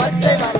பச்சை மரம்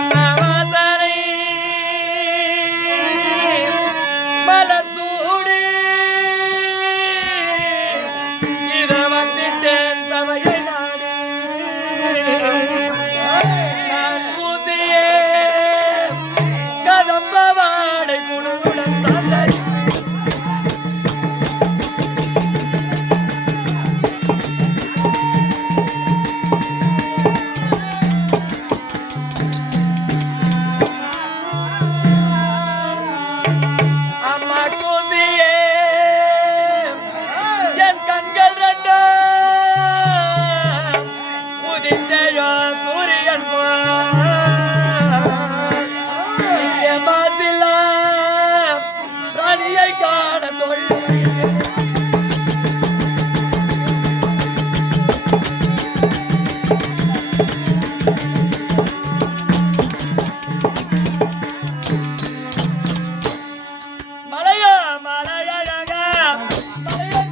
mamá.